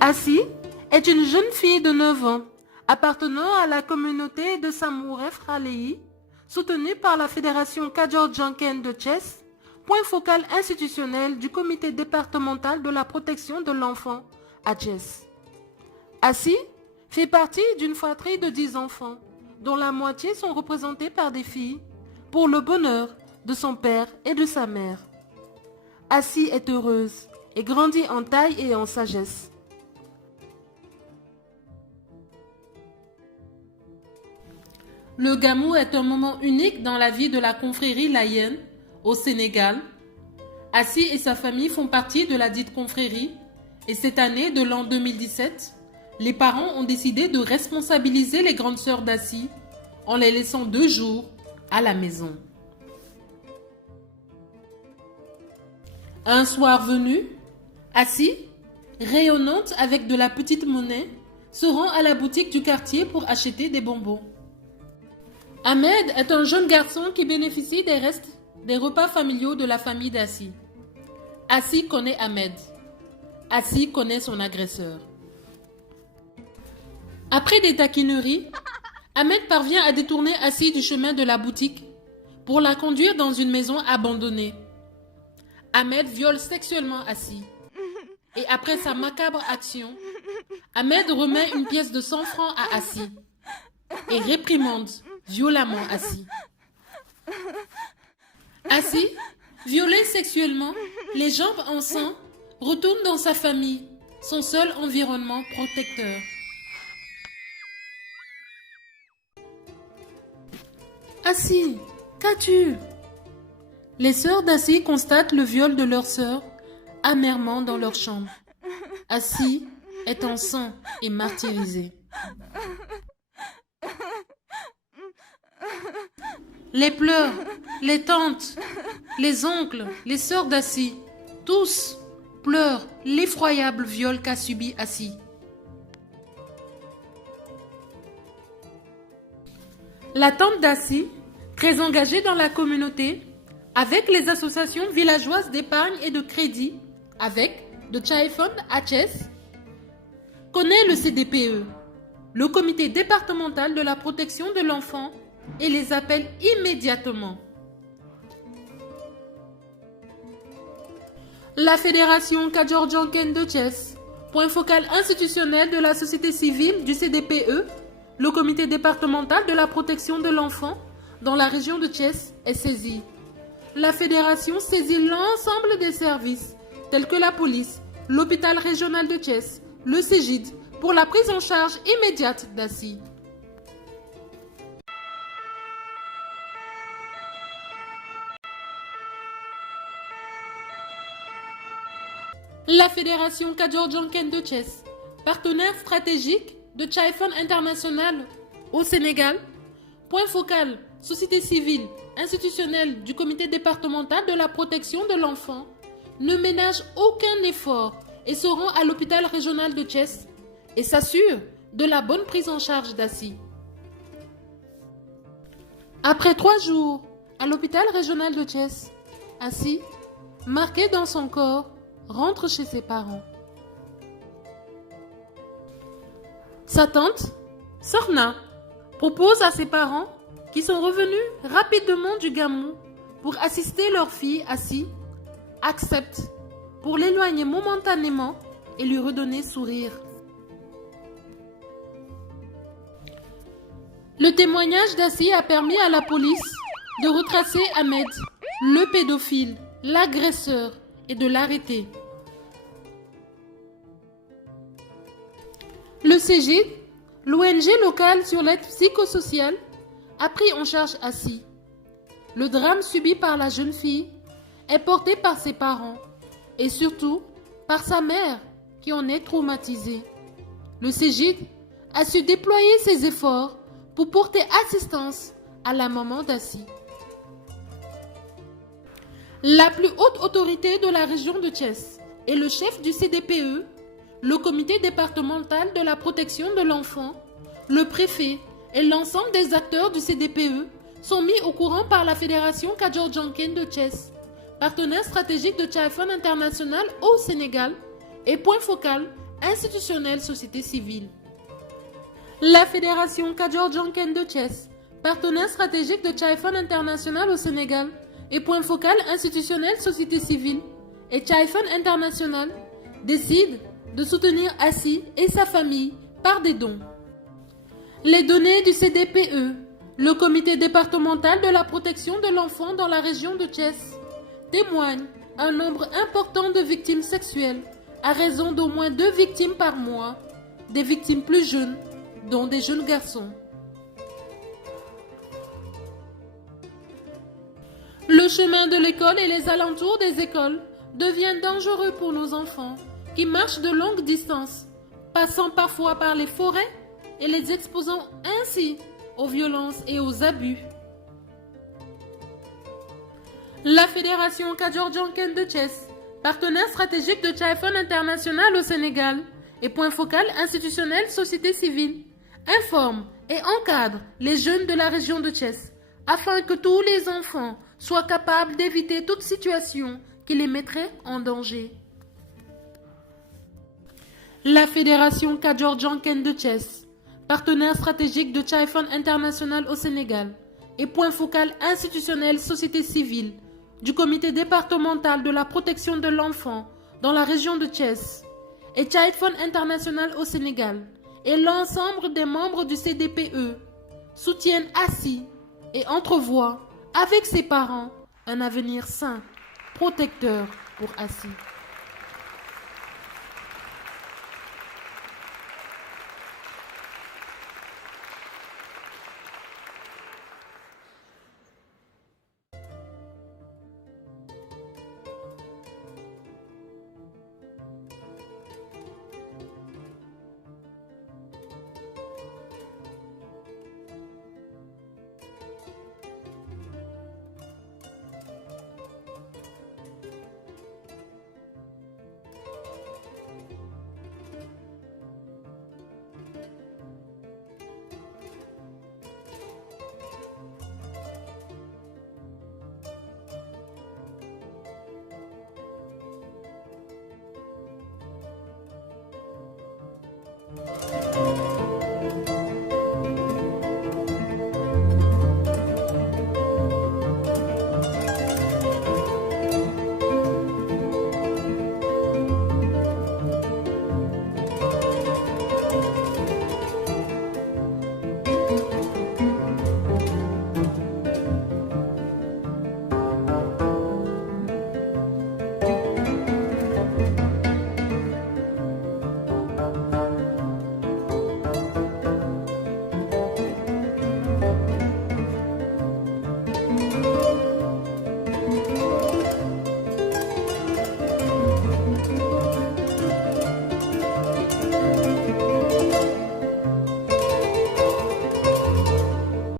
Assi est une jeune fille de 9 ans, appartenant à la communauté de Samouref Raleigh, soutenue par la Fédération Kajor-Janken de Thiès, point focal institutionnel du comité départemental de la protection de l'enfant à Thiès. Assi fait partie d'une fratrie de 10 enfants, dont la moitié sont représentés par des filles, pour le bonheur de son père et de sa mère. Assi est heureuse et grandit en taille et en sagesse. Le Gamou est un moment unique dans la vie de la confrérie laïenne au Sénégal. Assi et sa famille font partie de la dite confrérie et cette année de l'an 2017, les parents ont décidé de responsabiliser les grandes sœurs d'Assi en les laissant 2 jours à la maison. Un soir venu, Assi, rayonnante avec de la petite monnaie, se rend à la boutique du quartier pour acheter des bonbons. Ahmed est un jeune garçon qui bénéficie des restes des repas familiaux de la famille d'Assi. Assi connaît Ahmed. Assi connaît son agresseur. Après des taquineries, Ahmed parvient à détourner Assi du chemin de la boutique pour la conduire dans une maison abandonnée. Ahmed viole sexuellement Assi. Et après sa macabre action, Ahmed remet une pièce de 100 francs à Assi et réprimande violemment Assi. Assi, violé sexuellement, les jambes en sang, retourne dans sa famille, son seul environnement protecteur. Assi, qu'as-tu? Les sœurs d'Assi constatent le viol de leur sœur amèrement dans leur chambre. Assi est en sang et martyrisé. Les pleurs, les tantes, les oncles, les sœurs d'Assi, tous pleurent l'effroyable viol qu'a subi Assi. La tante d'Assi, très engagée dans la communauté, avec les associations villageoises d'épargne et de crédit, avec de Chaifon à Thiès, connaît le CDPE, le comité départemental de la protection de l'enfant, et les appelle immédiatement. La Fédération Kajor-Janken de Thiès, point focal institutionnel de la société civile du CDPE, le comité départemental de la protection de l'enfant dans la région de Thiès est saisi. La fédération saisit l'ensemble des services tels que la police, l'hôpital régional de Thiès, le CEGID pour la prise en charge immédiate d'Assi. La Fédération Kajor-Janken de Thiès, partenaire stratégique de Chaifon International au Sénégal, point focal, société civile, institutionnelle du comité départemental de la protection de l'enfant, ne ménage aucun effort et se rend à l'hôpital régional de Thiès et s'assure de la bonne prise en charge d'Assi. Après 3 jours à l'hôpital régional de Thiès, Assi, marqué dans son corps, rentre chez ses parents. Sa tante, Sorna, propose à ses parents, qui sont revenus rapidement du Gamou pour assister leur fille Assi, accepte pour l'éloigner momentanément et lui redonner sourire. Le témoignage d'Assi a permis à la police de retracer Ahmed, le pédophile, l'agresseur, et de l'arrêter. Le CEGID, l'ONG locale sur l'aide psychosociale, a pris en charge Assi. Le drame subi par la jeune fille est porté par ses parents et surtout par sa mère qui en est traumatisée. Le CEGID a su déployer ses efforts pour porter assistance à la maman d'Assi. La plus haute autorité de la région de Thiès et le chef du CDPE, le comité départemental de la protection de l'enfant, le préfet et l'ensemble des acteurs du CDPE sont mis au courant par la Fédération Kajor-Janken de Thiès, partenaire stratégique de Chaifon International au Sénégal et point focal institutionnelle société civile. La Fédération Kadior-Djanken de Thiès, partenaire stratégique de Chai-Fund International au Sénégal et point focal institutionnel société civile, et Chai-Fund International décide de soutenir Assi et sa famille par des dons. Les données du CDPE, le comité départemental de la protection de l'enfant dans la région de Thiès, témoignent un nombre important de victimes sexuelles à raison d'au moins 2 victimes par mois, des victimes plus jeunes, dont des jeunes garçons. Le chemin de l'école et les alentours des écoles devient dangereux pour nos enfants qui marchent de longues distances, passant parfois par les forêts et les exposant ainsi aux violences et aux abus. La Fédération Kadior-Djanken de Thiès, partenaire stratégique de Chai-Fund International au Sénégal et point focal institutionnel société civile, informe et encadre les jeunes de la région de Thiès afin que tous les enfants soient capables d'éviter toute situation qui les mettrait en danger. La Fédération Kadior-Djanken de Thiès, partenaire stratégique de Chai-Fund International au Sénégal et point focal institutionnel société civile du comité départemental de la protection de l'enfant dans la région de Thiès et Chai-Fund International au Sénégal et l'ensemble des membres du CDPE soutiennent Assi et entrevoient avec ses parents un avenir sain, protecteur pour Assi.